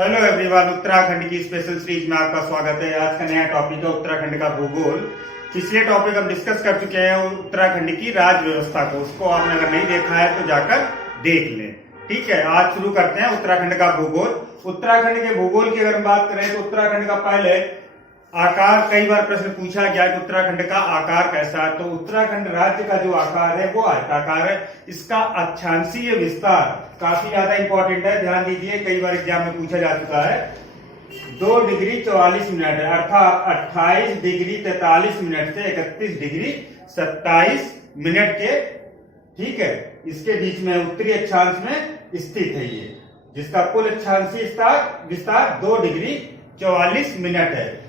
Hello everyone, Uttarakhand की special series में आपका स्वागत है। आज का नया टॉपिक है उत्तराखंड का भूगोल। पिछले टॉपिक हम डिस्कस कर चुके हैं उत्तराखंड की राज्य व्यवस्था को। उसको आपने अगर नहीं देखा है तो जाकर देख लें। ठीक है, आज शुरू करते हैं उत्तराखंड का भूगोल। उत्तराखंड के भूगोल की अगर हम बात करें तो उत्तराखंड का पहले आकार, कई बार प्रश्न पूछा गया कि उत्तराखंड का आकार कैसा है। तो उत्तराखंड राज्य का जो आकार है वो आयताकार है। इसका अक्षांशीय विस्तार काफी ज्यादा इंपॉर्टेंट है, ध्यान दीजिए, कई बार एग्जाम में पूछा जा चुका है। 2 डिग्री 44 मिनट है, अर्थात 28 डिग्री 43 मिनट से 31 डिग्री 27 मिनट के, ठीक है, इसके बीच में उत्तरी अक्षांश में स्थित है ये, जिसका कुल अक्षांशीय विस्तार 2 डिग्री 44 मिनट है।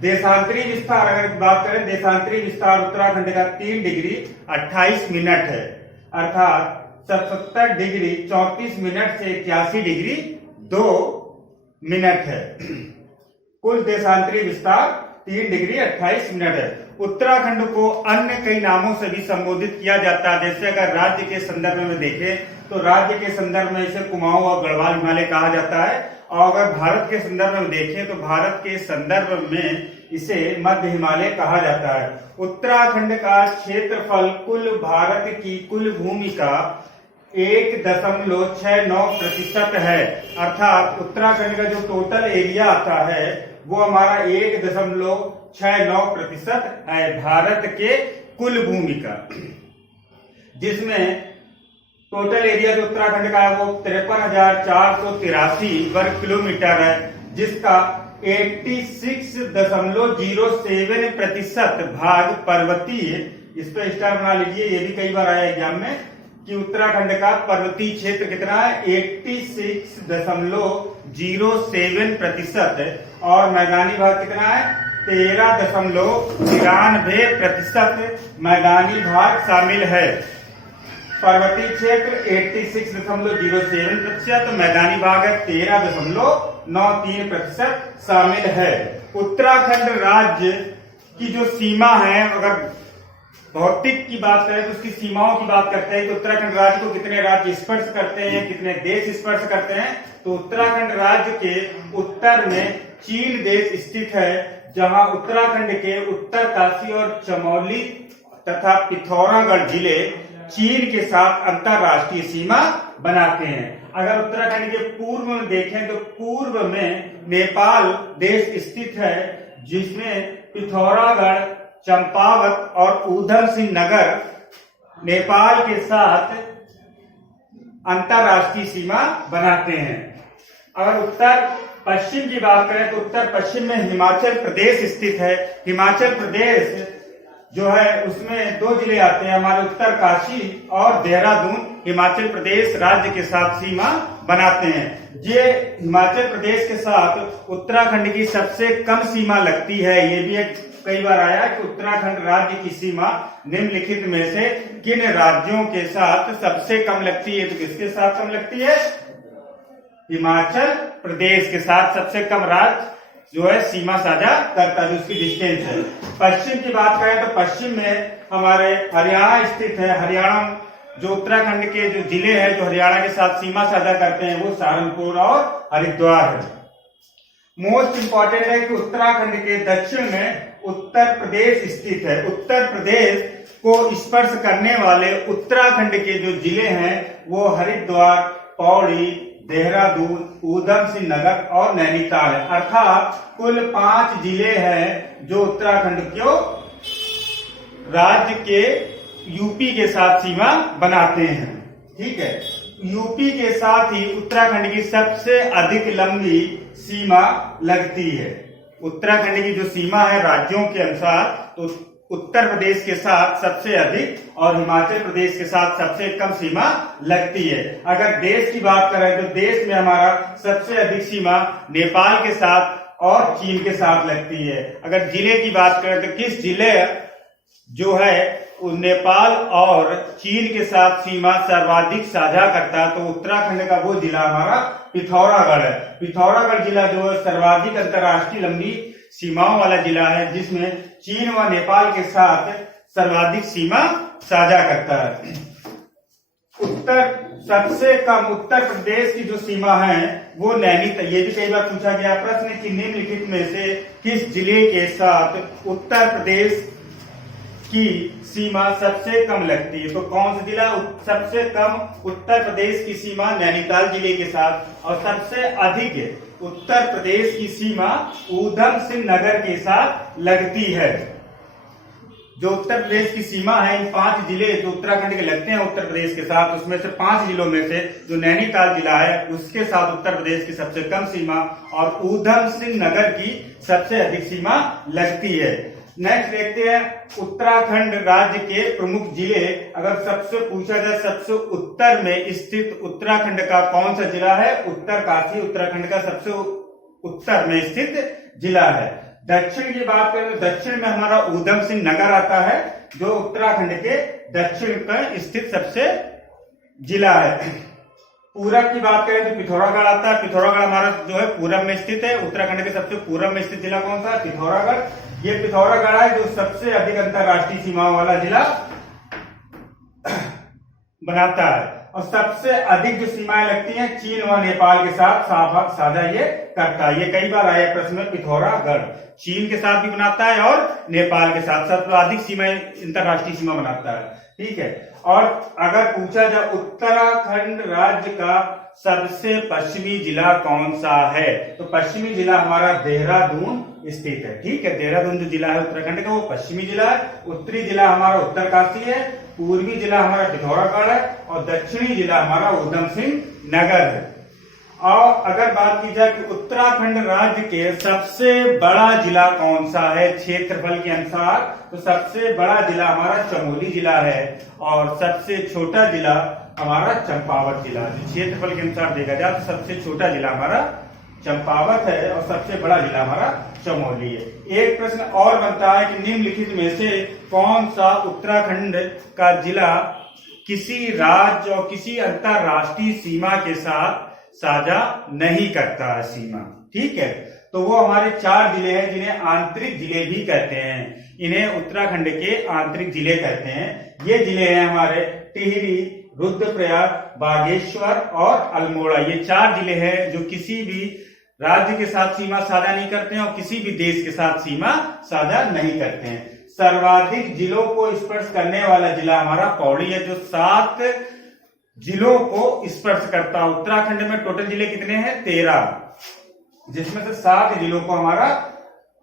देशांतरी विस्तार अगर बात करें, देशांतरी विस्तार उत्तराखंड का 3 डिग्री 28 मिनट है, अर्थात 77 डिग्री 34 मिनट से 81 डिग्री 2 मिनट है। कुल देशांतरी विस्तार 3 डिग्री 28 मिनट है। उत्तराखंड को अन्य कई नामों से भी संबोधित किया जाता है। जैसे अगर राज्य के संदर्भ में देखें तो राज्य के संदर्भ में इसे कुमाऊं और गढ़वाल हिमालय कहा जाता है, और अगर भारत के संदर्भ में देखें तो भारत के संदर्भ में इसे मध्य हिमालय कहा जाता है। उत्तराखंड का क्षेत्रफल कुल भारत की कुल भूमि का 1.69% है, अर्थात उत्तराखंड का जो टोटल एरिया आता है वो हमारा 1.69% है भारत के कुल भूमि का, जिसमें टोटल एरिया जो उत्तराखंड का है वो 53,483 वर्ग किलोमीटर है, जिसका 86.07% भाग पर्वतीय। इस पर स्टार बना लीजिए, ये भी कई बार आया एग्जाम में कि उत्तराखंड का पर्वतीय क्षेत्र कितना है, 86.07%, और मैदानी भाग कितना है, 13.93% मैदानी भाग शामिल है। पर्वतीय क्षेत्र 86.07%, मैदानी भाग है 13.93% शामिल है। उत्तराखंड राज्य की जो सीमा है, अगर भौतिक की बात करें तो उसकी सीमाओं की बात करते हैं कि उत्तराखंड राज्य को कितने राज्य स्पर्श करते हैं, कितने देश स्पर्श करते हैं। तो उत्तराखंड राज्य के उत्तर में चीन देश स्थित है, जहां उत्तराखंड के उत्तरकाशी और चमोली तथा पिथौरागढ़ जिले चीन के साथ अंतरराष्ट्रीय सीमा बनाते हैं। अगर उत्तराखंड के पूर्व में देखें तो पूर्व में नेपाल देश स्थित है, जिसमें पिथौरागढ़, चंपावत और ऊधम सिंह नगर नेपाल के साथ अंतरराष्ट्रीय सीमा बनाते हैं। अगर उत्तर पश्चिम की बात करें तो उत्तर पश्चिम में हिमाचल प्रदेश स्थित है। हिमाचल प्रदेश जो है उसमें 2 जिले आते हैं हमारे, उत्तरकाशी और देहरादून हिमाचल प्रदेश राज्य के साथ सीमा बनाते हैं। ये हिमाचल प्रदेश के साथ उत्तराखंड की सबसे कम सीमा लगती है। ये भी एक कई बार आया कि उत्तराखंड राज्य की सीमा निम्नलिखित में से किन राज्यों के साथ सबसे कम लगती है। तो किसके साथ कम लगती है, हिमाचल प्रदेश के साथ सबसे कम राज्य जो है सीमा साझा करता है, उसकी डिस्टेंस है। पश्चिम की बात करें तो पश्चिम में हमारे हरियाणा स्थित है। हरियाणा जो उत्तराखंड के जो जिले हैं जो हरियाणा के साथ सीमा साझा करते हैं वो सहारनपुर और हरिद्वार है। मोस्ट इंपॉर्टेंट है कि उत्तराखंड के दक्षिण में उत्तर प्रदेश स्थित है। उत्तर प्रदेश को स्पर्श करने वाले उत्तराखंड के जो जिले हैं वो हरिद्वार, पौड़ी, देहरादून, ऊधम सिंह नगर और नैनीताल है, अर्थात कुल 5 जिले हैं जो उत्तराखंड को राज्य के यूपी के साथ सीमा बनाते हैं। ठीक है, यूपी के साथ ही उत्तराखंड की सबसे अधिक लंबी सीमा लगती है। उत्तराखंड की जो सीमा है राज्यों के अनुसार तो उत्तर प्रदेश के साथ सबसे अधिक और हिमाचल प्रदेश के साथ सबसे कम सीमा लगती है। अगर देश की बात करें तो देश में हमारा सबसे अधिक सीमा नेपाल के साथ और चीन के साथ लगती है। अगर जिले की बात करें तो किस जिले जो है नेपाल और चीन के साथ सीमा सर्वाधिक साझा करता है, तो उत्तराखंड का वो जिला हमारा पिथौरागढ़ है। पिथौरागढ़ जिला जो है सर्वाधिक अंतर्राष्ट्रीय लंबी सीमाओं वाला जिला है, जिसमें चीन व नेपाल के साथ सर्वाधिक सीमा साझा करता है। सबसे कम उत्तर प्रदेश की जो सीमा है वो नैनीताल। ये भी कई बार पूछा गया प्रश्न कि निम्नलिखित में से किस जिले के साथ उत्तर प्रदेश की सीमा सबसे कम लगती है। तो कौन सा जिला सबसे कम उत्तर प्रदेश की सीमा नैनीताल जिले के साथ, और सबसे अधिक उत्तर प्रदेश की सीमा ऊधम सिंह नगर के साथ लगती है। जो उत्तर प्रदेश की सीमा है, इन 5 जिले जो उत्तराखंड के लगते हैं उत्तर प्रदेश के साथ, उसमें से 5 जिलों में से जो नैनीताल जिला है उसके साथ उत्तर प्रदेश की सबसे कम सीमा और ऊधम सिंह नगर की सबसे अधिक सीमा लगती है। नेक्स्ट देखते हैं उत्तराखंड राज्य के प्रमुख जिले। अगर सबसे पूछा जाए सबसे उत्तर में स्थित उत्तराखंड का कौन सा जिला है, उत्तरकाशी उत्तराखंड का सबसे उत्तर में स्थित जिला है। दक्षिण की बात करें तो दक्षिण में हमारा ऊधम सिंह नगर आता है, जो उत्तराखंड के दक्षिण में स्थित सबसे जिला है। पूरब की बात करें तो पिथौरागढ़ आता है। पिथौरागढ़ हमारा जो है पूरब में स्थित है। उत्तराखंड के सबसे पूरब में स्थित जिला कौन सा है, पिथौरागढ़। ये पिथौरागढ़ है जो सबसे अधिक अंतरराष्ट्रीय सीमाओं वाला जिला बनाता है। और सबसे अधिक जो सीमाएं लगती हैं चीन व नेपाल के साथ साझा ये करता है। ये कई बार आया प्रश्न में, पिथौरागढ़ चीन के साथ भी बनाता है और नेपाल के साथ सर्वाधिक सीमाएं अंतरराष्ट्रीय सीमा बनाता है। ठीक है। और अगर पूछा जाए उत्तराखंड राज्य का सबसे पश्चिमी जिला कौन सा है, तो पश्चिमी जिला हमारा देहरादून स्थित है। ठीक है। देहरादून जो जिला है उत्तराखंड का वो पश्चिमी जिला है। उत्तरी जिला हमारा उत्तरकाशी है, पूर्वी जिला हमारा पिथौरागढ़ है और दक्षिणी जिला हमारा ऊधम सिंह नगर है। और अगर बात की जाए कि उत्तराखंड राज्य के सबसे बड़ा जिला कौन सा है क्षेत्रफल के अनुसार, तो सबसे बड़ा जिला हमारा चमोली जिला है और सबसे छोटा जिला हमारा चंपावत जिला है। क्षेत्रफल के अनुसार देखा जाए तो सबसे छोटा जिला हमारा चंपावत है और सबसे बड़ा जिला हमारा चमोली है। एक प्रश्न और बनता है कि निम्नलिखित में से कौन सा उत्तराखंड का जिला किसी राज्य और किसी अंतरराष्ट्रीय सीमा के साथ साझा नहीं करता है सीमा। ठीक है। तो वो हमारे 4 जिले हैं जिन्हें आंतरिक जिले भी कहते हैं। इन्हें उत्तराखंड के आंतरिक जिले कहते हैं। ये जिले हैं हमारे टिहरी, रुद्रप्रयाग, बागेश्वर और अल्मोड़ा। ये 4 जिले हैं जो किसी भी राज्य के साथ सीमा साझा नहीं करते हैं और किसी भी देश के साथ सीमा साझा नहीं करते हैं। सर्वाधिक जिलों को स्पर्श करने वाला जिला हमारा पौड़ी है, जो 7 जिलों को स्पर्श करता है। उत्तराखंड में टोटल जिले कितने हैं, 13, जिसमें से 7 जिलों को हमारा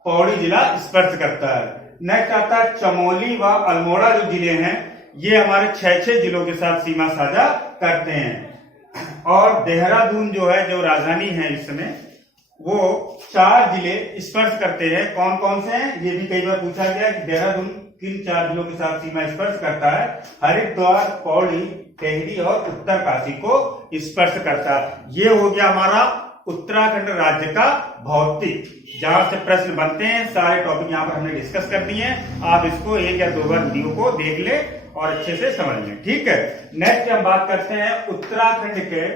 पौड़ी जिला स्पर्श करता है। नेक्स्ट आता है चमोली व अल्मोड़ा जो जिले हैं ये हमारे 6 जिलों के साथ सीमा साझा करते हैं। और देहरादून जो है जो राजधानी है इस समय, वो 4 जिले स्पर्श करते हैं। कौन कौन से हैं, ये भी कई बार पूछा गया कि देहरादून किन 4 जिलों के साथ सीमा स्पर्श करता है। हरिद्वार, पौड़ी, टेहरी और उत्तरकाशी को स्पर्श करता है। ये हो गया हमारा उत्तराखंड राज्य का भौतिक, जहां से प्रश्न बनते हैं। सारे टॉपिक यहाँ पर हमने डिस्कस कर दिए हैं। आप इसको 1 या 2 बार वीडियो को देख ले और अच्छे से समझ लें। ठीक है। नेक्स्ट हम बात करते हैं उत्तराखंड के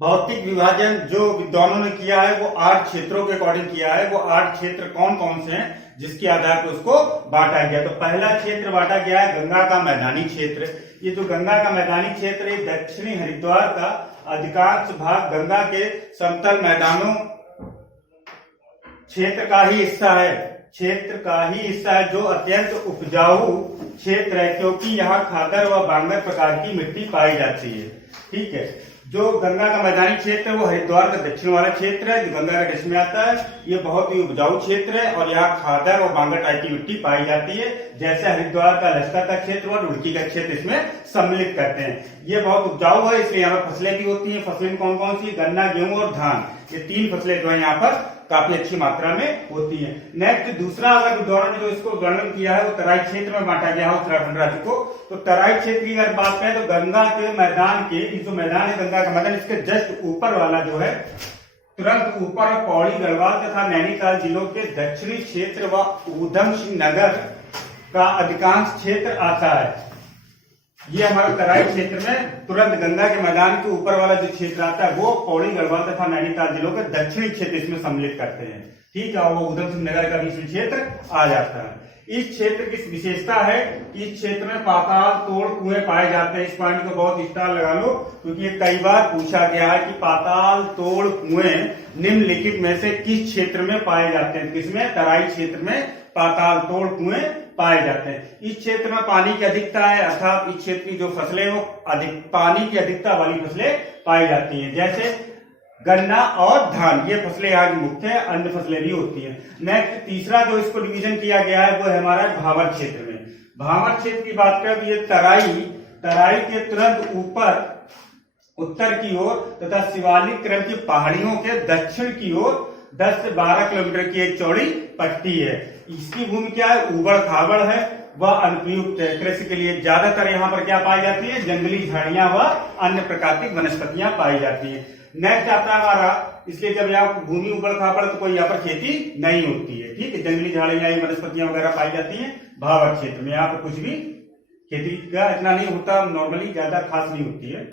भौतिक विभाजन जो विद्वानों ने किया है वो 8 क्षेत्रों के अकॉर्डिंग किया है। वो 8 क्षेत्र कौन कौन से हैं जिसके आधार पर उसको बांटा गया। तो पहला क्षेत्र बांटा गया है गंगा का मैदानी क्षेत्र। ये जो गंगा का मैदानी क्षेत्र है दक्षिणी हरिद्वार का अधिकांश भाग गंगा के समतल मैदानों क्षेत्र का ही हिस्सा है, जो अत्यंत उपजाऊ क्षेत्र है क्योंकि यहाँ खादर व बांगर प्रकार की मिट्टी पाई जाती है। ठीक है। जो गंगा का मैदानी क्षेत्र है वो हरिद्वार का दक्षिण वाला क्षेत्र है जो गंगा के डेश में आता है। ये बहुत ही उपजाऊ क्षेत्र है और यहाँ खादर और बांगर टाइप की मिट्टी पाई जाती है। जैसे हरिद्वार का लश्कर का क्षेत्र और रुड़की का क्षेत्र इसमें सम्मिलित करते हैं। ये बहुत उपजाऊ है इसलिए यहाँ पर फसलें भी होती हैं। फसलें कौन कौन सी, गन्ना, गेहूं और धान, ये 3 फसलें जो है यहाँ पर काफी अच्छी मात्रा में होती है। नेक्स्ट दूसरा अगर विद्वानों ने जो इसको वर्णन किया है वो तराई क्षेत्र में बांटा गया है उत्तराखंड राज्य को। तो तराई क्षेत्र की अगर बात करें तो गंगा के मैदान के जो मैदान है गंगा का मैदान इसके जस्ट ऊपर वाला जो है तुरंत ऊपर पौड़ी, गढ़वाल तथा नैनीताल जिलों के दक्षिणी क्षेत्र व ऊधम सिंह नगर का अधिकांश क्षेत्र आता है। ये हमारा तराई क्षेत्र में तुरंत गंगा के मैदान के ऊपर वाला जो क्षेत्र आता है वो पौड़ी, गढ़वाल तथा नैनीताल जिलों के दक्षिणी क्षेत्र इसमें सम्मिलित करते हैं। ठीक है, और वो उधम सिंह नगर का भी इसमें क्षेत्र आ जाता है। इस क्षेत्र की विशेषता है कि इस क्षेत्र में पाताल तोड़ कुएं पाए जाते हैं। इस पॉइंट को बहुत स्टार लगा लो, क्योंकि ये कई बार पूछा गया है कि पाताल तोड़ कुएं निम्नलिखित में से किस क्षेत्र में पाए जाते हैं। किसमें? तराई क्षेत्र में पाताल तोड़ कुएं पाए जाते हैं। इस क्षेत्र में पानी की अधिकता है, अर्थात इस क्षेत्र की जो फसलें वो अधिक पानी की अधिकता वाली फसलें पाई जाती हैं, जैसे गन्ना और धान। ये फसलें यहाँ की मुख्य है, अन्य फसलें भी होती हैं। नेक्स्ट तीसरा जो इसको डिवीजन किया गया है वो है हमारा भावर क्षेत्र में। भावर क्षेत्र की बात करें तो ये तराई के तुरंत ऊपर उत्तर की ओर तथा शिवालिक क्रम की पहाड़ियों के दक्षिण की ओर 10 से 12 किलोमीटर की एक चौड़ी पट्टी है। इसकी भूमि क्या है? उबड़ खाबड़ है, वह अनुपयुक्त है कृषि के लिए। ज्यादातर यहाँ पर क्या पाई जाती है? जंगली झाड़ियां व अन्य प्राकृतिक वनस्पतियां पाई जाती है। नेक्स्ट आता है हमारा, इसलिए जब यहाँ भूमि उबड़ खाबड़ तो कोई यहाँ पर खेती नहीं होती है। ठीक है, जंगली झाड़ियां वनस्पतियां वगैरह पाई जाती हैं भावर क्षेत्र में। यहाँ पर कुछ भी खेती का इतना नहीं होता, नॉर्मली ज्यादा खास नहीं होती है,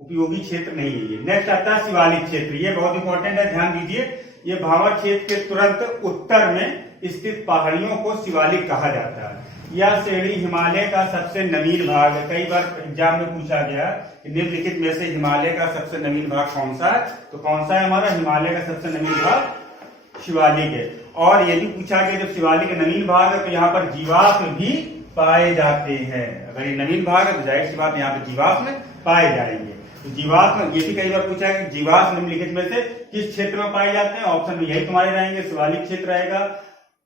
उपयोगी क्षेत्र नहीं है ये। नेक्स्ट आता है शिवालिक क्षेत्र। ये बहुत इंपॉर्टेंट है, ध्यान दीजिए। ये भावर क्षेत्र के तुरंत उत्तर में स्थित पहाड़ियों को शिवालिक कहा जाता है। यह श्रेणी हिमालय का सबसे नवीन भाग है। कई बार एग्जाम में पूछा गया कि निम्नलिखित में से हिमालय का सबसे नवीन भाग कौन सा है? तो कौन सा है हमारा? हिमालय का सबसे नवीन भाग शिवालिक है। और ये भी पूछा गया जब शिवालिक का नवीन भाग है तो यहाँ पर जीवाश्म भी पाए जाते हैं। अगर ये नवीन भाग है तो जाहिर सी बात यहाँ पे जीवाश्म पाए जाएंगे। तो जीवाश्म, ये भी कई बार पूछा है कि जीवाश्म निम्नलिखित में से किस क्षेत्र में पाए जाते हैं? ऑप्शन में यही तुम्हारे रहेंगे, शिवालिक क्षेत्र रहेगा,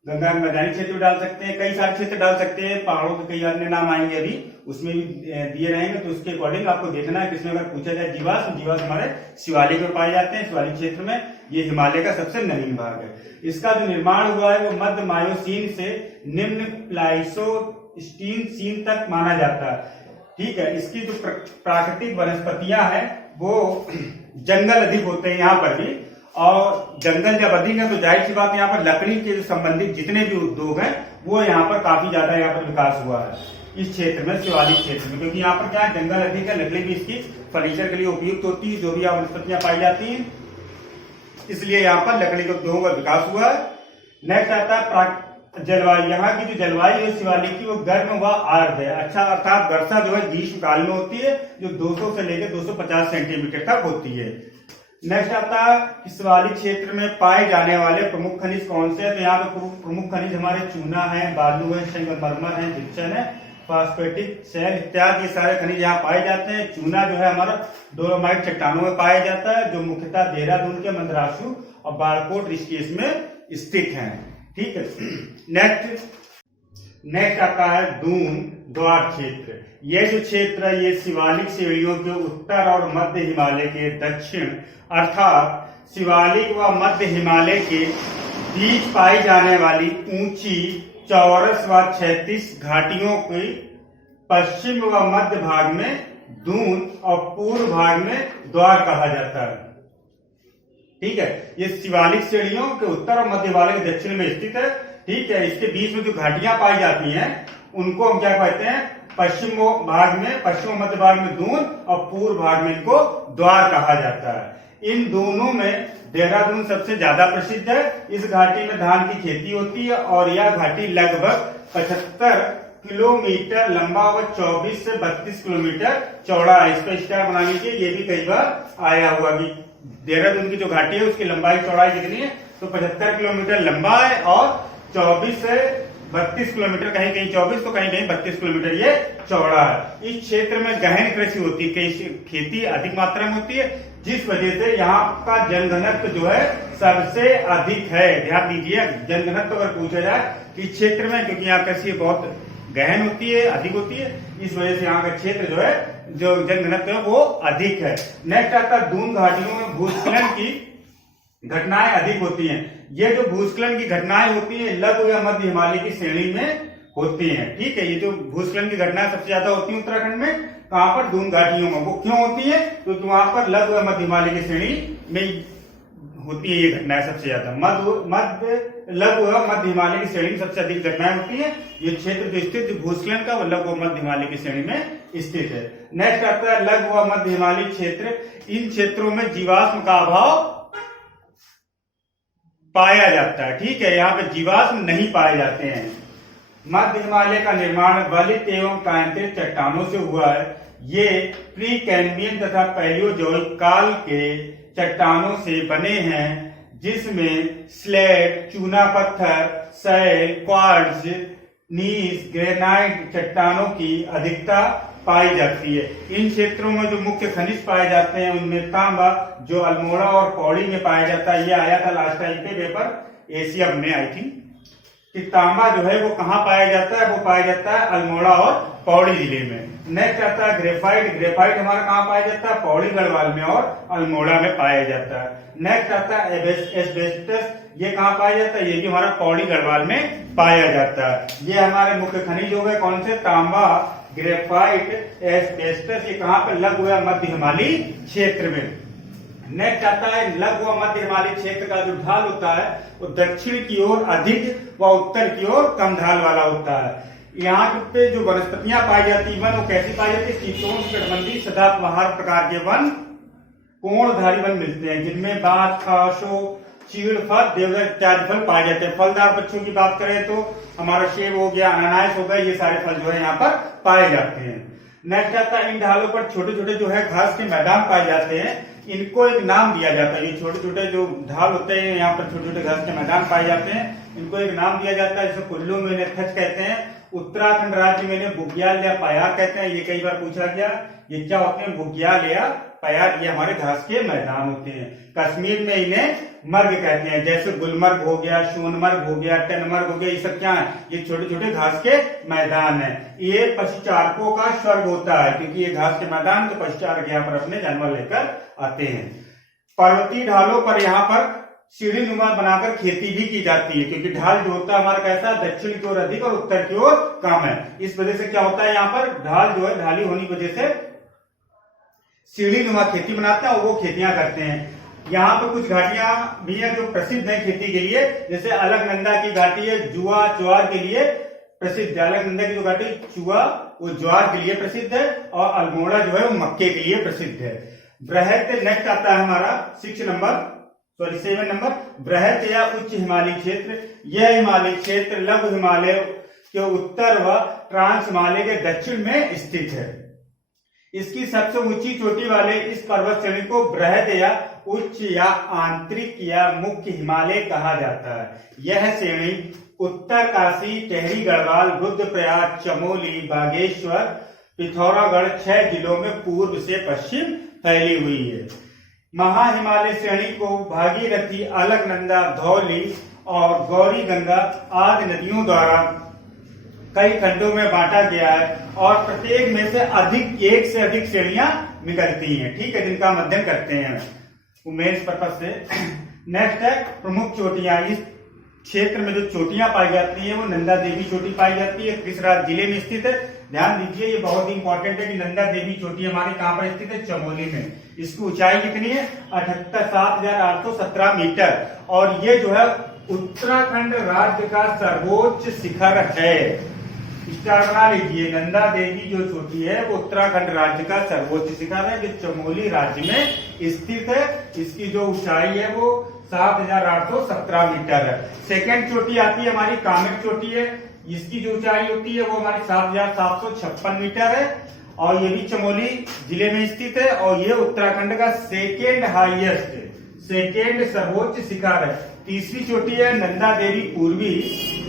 गंगा के मैदानी क्षेत्र में डाल सकते हैं, कई सारे क्षेत्र डाल सकते हैं, पहाड़ों के कई अन्य नाम आएंगे अभी, उसमें भी दिए रहेंगे। तो उसके अकॉर्डिंग आपको देखना है किसमें अगर पूछा जाए जीवाश्म हमारे शिवालिक में पाए जाते हैं। शिवालिक क्षेत्र में ये हिमालय का सबसे नवीन भाग है। इसका जो निर्माण हुआ है वो मध्य मायोसीन से निम्न प्लाइसोस्टीन सीन तक माना जाता है। ठीक है, इसकी जो प्राकृतिक वनस्पतियां हैं वो जंगल अधिक होते हैं यहाँ पर भी, और जंगल जब अधिक है तो जाहिर सी बात यहाँ पर लकड़ी के जो संबंधित जितने भी उद्योग हैं वो यहाँ पर काफी ज्यादा यहाँ पर विकास हुआ है इस क्षेत्र में, शिवालिक क्षेत्र में। क्योंकि यहाँ पर क्या है, जंगल अधिक है, लकड़ी भी इसकी फर्नीचर के लिए उपयुक्त होती है, जो भी यहाँ वनस्पतियां पाई जाती हैं, इसलिए यहाँ पर लकड़ी के उद्योगों का विकास हुआ है। नेक्स्ट आता है जलवायु। यहाँ की जो जलवायु है शिवालिक की वो गर्म व आर्द्र है। अच्छा, अर्थात वर्षा जो है ग्रीष्म काल में होती है, जो 200 से लेकर 250 सेंटीमीटर तक होती है। नेक्स्ट आता है शिवालिक क्षेत्र में पाए जाने वाले प्रमुख खनिज कौन से हैं? तो यहाँ पे प्रमुख खनिज हमारे चूना है, बालू है, संगमरमर है, जिप्सम है, फास्फेटिक सेल इत्यादि सारे खनिज यहाँ पाए जाते हैं। चूना जो है हमारा डोलोमाइट चट्टानों में पाया जाता है, जो मुख्यतः देहरादून के मंदरासू और बाड़कोट ऋषिकेश में स्थित है। ठीक है, नेक्स्ट आता है दून द्वार क्षेत्र। ये जो क्षेत्र है ये शिवालिक श्रेणियों के उत्तर और मध्य हिमालय के दक्षिण अर्थात शिवालिक व मध्य हिमालय के बीच पाई जाने वाली ऊंची चौरस व क्षैतिज घाटियों के पश्चिम व मध्य भाग में दून और पूर्व भाग में द्वार कहा जाता है। ठीक है, ये शिवालिक श्रेणियों के उत्तर और मध्य हिमालय के दक्षिण में स्थित है। ठीक है, इसके बीच में जो घाटियां पाई जाती हैं उनको हम क्या कहते हैं? पश्चिम भाग में, पश्चिम मध्य भाग में दून और पूर्व भाग में इनको द्वार कहा जाता है। इन दोनों में देहरादून सबसे ज्यादा प्रसिद्ध है। इस घाटी में धान की खेती होती है और यह घाटी लगभग 75 किलोमीटर लंबा व 24 से 32 किलोमीटर चौड़ा है। इस पर स्टार बना लीजिए, ये भी कई बार आया हुआ कि देहरादून की जो घाटी है उसकी लंबाई चौड़ाई कितनी है? तो 75 किलोमीटर लंबा है और 24 से 32 किलोमीटर, कहीं कहीं 24 तो कहीं कहीं 32 किलोमीटर ये चौड़ा है। इस क्षेत्र में गहन कृषि होती है, खेती अधिक मात्रा में होती है, जिस वजह से यहाँ का जनघनत्व जो है सबसे अधिक है। ध्यान दीजिए, जनघनत्व अगर पूछा जाए कि क्षेत्र में, क्योंकि यहाँ कृषि बहुत गहन होती है, अधिक होती है, इस वजह से यहाँ का क्षेत्र जो है जो जनघनत्व है वो अधिक है। नेक्स्ट आता है दून घाटियों में भूस्खलन की घटनाएं अधिक होती हैं। ये जो भूस्खलन की घटनाएं होती है लघु या मध्य हिमालय की श्रेणी में होती हैं। ठीक है, ये जो भूस्खलन की घटनाएं सबसे ज्यादा होती है उत्तराखंड में, कहां पर? दून घाटियों में। वो क्यों होती है? क्योंकि वहां पर लघु या मध्य हिमालय की श्रेणी में होती है ये घटनाएं सबसे ज्यादा। मध्य लघु व मध्य हिमालय की श्रेणी में सबसे अधिक घटनाएं होती है। ये क्षेत्र जो स्थित भूस्खलन का लघु व मध्य हिमालय की श्रेणी में स्थित है। नेक्स्ट आता है लघु व मध्य हिमालय क्षेत्र। इन क्षेत्रों में जीवाश्म का अभाव पाया जाता है। ठीक है, यहाँ पे जीवाश्म नहीं पाए जाते हैं। मध्य हिमालय का निर्माण गलित एवं कायांतरित चट्टानों से हुआ है। ये प्री कैम्बियन तथा पैलियोजोइक काल के चट्टानों से बने हैं, जिसमें स्लेट, चूना पत्थर, शैल, क्वार्ट्ज, नीस, ग्रेनाइट चट्टानों की अधिकता पाई जाती है। इन क्षेत्रों में जो मुख्य खनिज पाए जाते हैं उनमें तांबा, जो अल्मोड़ा और पौड़ी में पाया जाता है। ये आया था लास्ट टाइम पे पेपर एशिया में, आई थिंक, कि तांबा जो है वो कहाँ पाया जाता है, वो पाया जाता है अल्मोड़ा और पौड़ी जिले में। नेक्स्ट आता है ग्रेफाइट। ग्रेफाइट हमारा कहाँ पाया जाता है, पौड़ी गढ़वाल में और अल्मोड़ा में पाया जाता है। नेक्स्ट आता है एस्बेस्टस। ये कहाँ पाया जाता है, ये भी हमारा पौड़ी गढ़वाल में पाया जाता है। ये हमारे मुख्य खनिज हो गए कौन से, तांबा, ग्रेफाइट, एस्बेस्टस। ये कहाँ पे, लघु व मध्य हिमालयी क्षेत्र में। नेक्स्ट आता है लघु व मध्य हिमालयी क्षेत्र का जो ढाल होता है वो दक्षिण की ओर अधिक व उत्तर की ओर कम ढाल वाला होता है। यहाँ पे जो वनस्पतियां पाई जाती है, वन वो कैसी पाई जाती है, शीतोष्ण सदाबहार प्रकार के वन, कोणधारी वन मिलते हैं, जिनमें बांस, खासो, चीड़ फल, देवदार इत्यादि फल पाए जाते हैं। फलदार वृक्षों की बात करें तो हमारा सेब हो गया, अनानास हो गया, ये सारे फल जो है यहाँ पर पाए जाते हैं। नेक्स्ट आता है इन ढालों पर छोटे छोटे जो है घास के मैदान पाए जाते हैं। इनको एक नाम दिया जाता है। ये छोटे छोटे जो ढाल होते हैं, यहाँ पर छोटे छोटे घास के मैदान पाए जाते हैं, इनको एक नाम दिया जाता है, जिसे कुल्लू में इन्हें थच कहते हैं। उत्तराखंड राज्य में इन्हें बुग्याल या पयार कहते हैं। ये कई बार पूछा गया, ये क्या होते हैं, बुग्याल या पयार, ये हमारे घास के मैदान होते हैं। कश्मीर में इन्हें मर्ग कहते हैं, जैसे गुलमर्ग हो गया, सोनमर्ग हो गया, टनमर्ग हो गया, ये सब क्या है, ये छोटे छोटे घास के मैदान है। ये पशुचारकों का स्वर्ग होता है, क्योंकि ये घास के मैदान, तो पशुचारक यहाँ पर अपने जानवर लेकर आते हैं। पर्वतीय ढालों पर यहाँ पर सीढ़ी नुमा बनाकर खेती भी की जाती है, क्योंकि ढाल जो होता है हमारा कैसा, दक्षिण की ओर अधिक और उत्तर की ओर कम है। इस वजह से क्या होता है, यहाँ पर ढाल जो है, ढाली होने की वजह से सीढ़ी नुमा खेती बनाते हैं और वो खेतियां करते हैं। यहाँ पर कुछ घाटियां भी है जो प्रसिद्ध है खेती के लिए, जैसे अलकनंदा की घाटी है, जुआ ज्वार के लिए प्रसिद्ध है। अलकनंदा की जो घाटी चुआ वो ज्वार के लिए प्रसिद्ध है, और अल्मोड़ा जो है वो मक्के के लिए प्रसिद्ध है। बृहत, नेक्स्ट आता है हमारा 7 नंबर, बृहत या उच्च हिमालयी क्षेत्र। यह हिमालयी क्षेत्र लघु हिमालय के उत्तर व ट्रांस हिमालय के दक्षिण में स्थित है। इसकी सबसे ऊंची चोटी वाले इस पर्वत श्रेणी को बृहद या उच्च या आंतरिक या मुख्य हिमालय कहा जाता है। यह श्रेणी उत्तरकाशी, टेहरी गढ़वाल, रुद्रप्रयाग, चमोली, बागेश्वर, पिथौरागढ़ 6 जिलों में पूर्व से पश्चिम फैली हुई है। महा हिमालय श्रेणी को भागीरथी, अलकनंदा, धौली और गौरी गंगा आदि नदियों द्वारा कई खंडों में बांटा गया है, और प्रत्येक में से एक से अधिक श्रेणियां निकलती हैं, ठीक है, जिनका मध्यम करते हैं मेंस पर्पस से। नेक्स्ट है प्रमुख चोटियां। इस क्षेत्र में जो चोटियां पाई जाती हैं वो नंदा देवी चोटी पाई जाती है, कृष्णराज जिले में स्थित है। ध्यान दीजिए, ये बहुत ही इंपॉर्टेंट है कि नंदा देवी चोटी हमारे कहां पर स्थित है, चमोली में। इसकी ऊंचाई कितनी है, 7,817 मीटर, और ये जो है उत्तराखंड राज्य का सर्वोच्च शिखर है। स्टार बना लीजिए, नंदा देवी जो चोटी है वो उत्तराखंड राज्य का सर्वोच्च शिखर है, जो चमोली राज्य में स्थित है। इसकी जो ऊंचाई है वो 7,817 मीटर है। सेकेंड चोटी आती है हमारी कामेट चोटी है, इसकी जो ऊंचाई होती है वो हमारी 7,756 मीटर है, और ये भी चमोली जिले में स्थित है, और ये उत्तराखंड का सेकेंड सर्वोच्च शिखर है। तीसरी चोटी है नंदा देवी पूर्वी,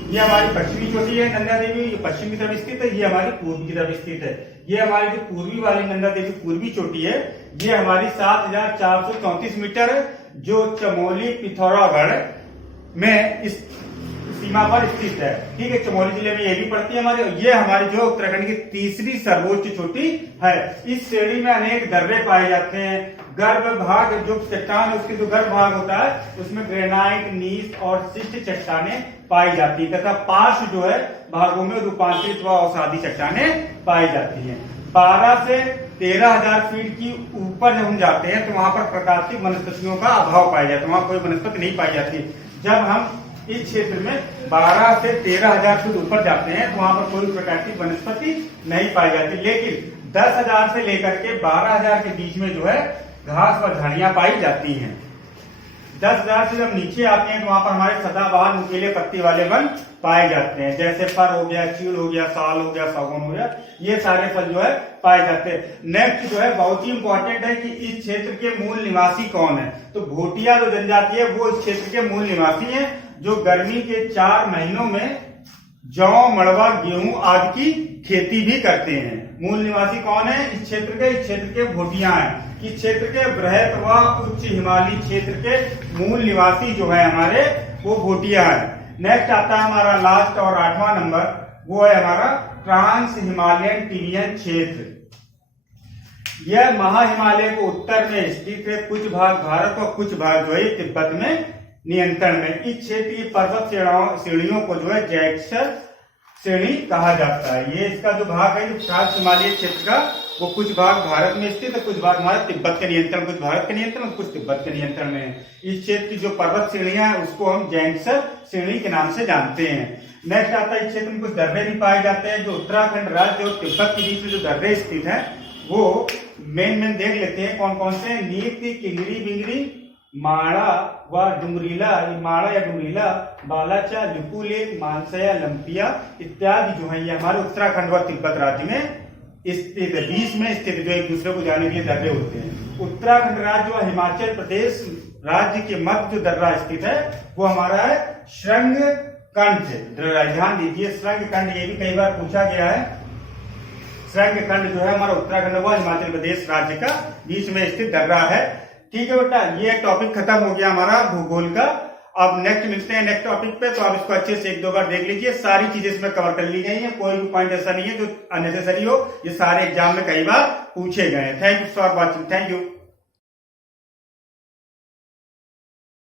ये हमारी पश्चिमी चोटी है नंदा देवी, ये पश्चिम की तरफ स्थित है, ये हमारी पूर्व की तरफ स्थित है। ये हमारी जो पूर्वी वाली नंदा देवी पूर्वी चोटी है, ये हमारी 7,434 मीटर है, जो चमोली पिथौरागढ़ में इस सीमा पर स्थित है, ठीक है। चमोली जिले में ये भी पड़ती है हमारे। ये हमारी जो उत्तराखंड की तीसरी सर्वोच्च चोटी है। इस श्रेणी में अनेक दर्रे पाए जाते हैं। गर्भ भाग जो चट्टान उसके जो गर्भ भाग होता है उसमें ग्रेनाइट, नीस और शिष्ट चट्टानें पाई जाती है, तथा पार्श्व जो है भागों में रूपांतरित व औषधि चट्टानें पाई जाती हैं। 12 से 13,000 फीट की ऊपर जब हम जाते हैं तो वहां पर प्राकृतिक वनस्पतियों का अभाव पाया जाता है, वहां कोई वनस्पति नहीं पाई जाती। जब हम इस क्षेत्र में 12 से 13,000 फीट ऊपर जाते हैं तो वहां पर कोई प्राकृतिक वनस्पति नहीं पाई जाती, लेकिन 10,000 से लेकर के 12,000 के बीच में जो है घास व झाड़ियां पाई जाती हैं। 10,000 से जब नीचे आते हैं तो वहां पर हमारे सदाबहार नुकीले पत्ती वाले वन पाए जाते हैं, जैसे फर हो गया, चीड़ हो गया, साल हो गया, सागौन हो गया, ये सारे फल जो है पाए जाते हैं। नेक्स्ट जो है बहुत ही इंपॉर्टेंट है कि इस क्षेत्र के मूल निवासी कौन है। तो भोटिया जो जनजाति है वो इस क्षेत्र के मूल निवासी है, जो गर्मी के 4 महीनों में जौ, मड़वा, गेहूं आदि की खेती भी करते हैं। मूल निवासी कौन है इस क्षेत्र के? इस क्षेत्र के भोटिया हैं। इस क्षेत्र के बृहत व उच्च हिमालयी क्षेत्र के मूल निवासी जो है हमारे वो भोटिया है। नेक्स्ट आता है हमारा लास्ट और 8वां नंबर, वो है हमारा ट्रांस हिमालयन टिबियन क्षेत्र। यह महा हिमालय को उत्तर में स्थित है, कुछ भाग भारत और कुछ भाग जो है तिब्बत में नियंत्रण में। इस क्षेत्र की पर्वत श्रेणियों को जो है जैक्सर श्रेणी कहा जाता है। ये इसका जो भाग है ट्रांस हिमालय क्षेत्र का, वो कुछ भाग भारत में स्थित है, कुछ भाग हमारे तिब्बत के नियंत्रण, कुछ भारत के नियंत्रण और कुछ तिब्बत के नियंत्रण में है। इस क्षेत्र की जो पर्वत श्रेणियां हैं उसको हम जैक्सर श्रेणी के नाम से जानते हैं। नेक्स्ट आता है इस क्षेत्र में कुछ दर्रे भी पाए जाते हैं। जो उत्तराखंड राज्य और तिब्बत के बीच में जो दर्रे स्थित है वो मेन देख लेते हैं कौन कौन से। नीति, किंगरी, बिंगरी, माड़ा व डुंगरीला, माड़ा या डुंगरीला, बालाचा, लिपुलेख, मानसया, लंपिया इत्यादि जो है ये हमारे उत्तराखंड व तिब्बत राज्य में स्थित है। बीच में स्थित जो एक दूसरे को जाने के लिए दर्रे होते हैं। उत्तराखंड राज्य व हिमाचल प्रदेश राज्य के मध्य जो दर्रा स्थित है वो हमारा है श्रृंग कंठ। ध्यान दीजिए, श्रृंग कंठ ये भी कई बार पूछा गया है। श्रृंग कंठ जो है हमारा उत्तराखंड व हिमाचल प्रदेश राज्य का बीच में स्थित दर्रा है। ठीक है बेटा, ये टॉपिक खत्म हो गया हमारा भूगोल का। अब नेक्स्ट मिलते हैं नेक्स्ट टॉपिक पे, तो आप इसको अच्छे से 1-2 बार देख लीजिए। सारी चीजें इसमें कवर कर ली गई हैं, कोई भी पॉइंट ऐसा नहीं है जो अननेसेसरी हो। ये सारे एग्जाम में कई बार पूछे गए हैं। Thank you for watching, thank you.